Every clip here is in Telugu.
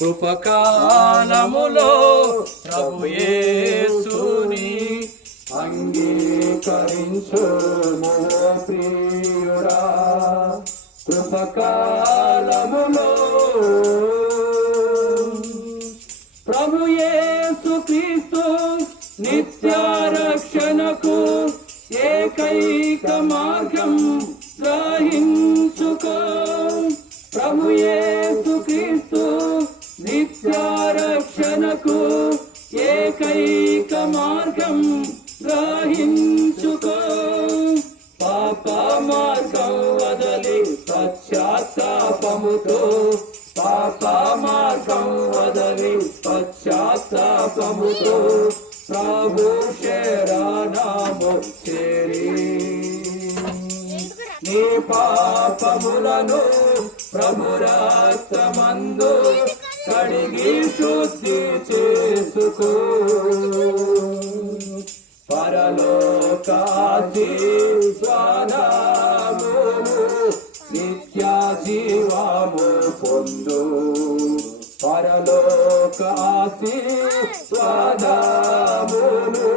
కృపకాలములో ప్రభు యేసుని అంగీకరించు ప్రియుడా. కృపకాలములో ప్రభు యేసు క్రీస్తు నిత్య రక్షణకు ఏకైక మార్గం గ్రహించుకో. ప్రభు క్రీస్తు ఏకైక మార్గం గ్రహించుకో. పాప మార్గం వదలి పశ్చాత్తాపముతో. పాప మార్గం వదలి పశ్చాత్తాపముతో. ప్రభు శరణము చేరి. నీ పాపములను ప్రభు రక్తమందు కడిగి శుద్ధి చేసుకో. పరలోకాసి స్వనమును నిత్య జీవము పొందు. పరలోకాసి స్వనమును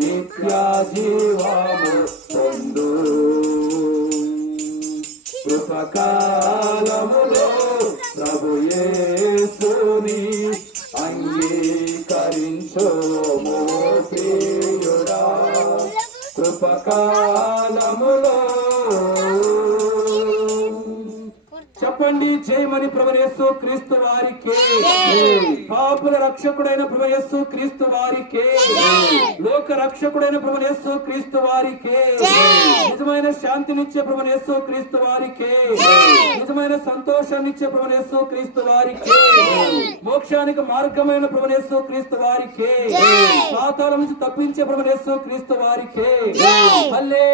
నిత్య జీవము పొందు. కృపకాలములో ప్రభుయే కృపకాలములో చెప్పండి జయమని ప్రభయేసు క్రీస్తు వారికి. పాపుల రక్షకుడైన ప్రభయేసు క్రీస్తు వారికి. లోక రక్షకుడైన ప్రభయేసు క్రీస్తు వారికి. నిజమైన శాంతినిచ్చే ప్రభనేసు క్రీస్తు వారికి. నిజమైన సంతోషాన్నిచ్చే ప్రభనేసు క్రీస్తు వారికి. మోక్షానికి మార్గమైన ప్రభనేసు క్రీస్తు వారికి. పాతాళం నుంచి తప్పించే ప్రభనేసు క్రీస్తు వారికి. హల్లే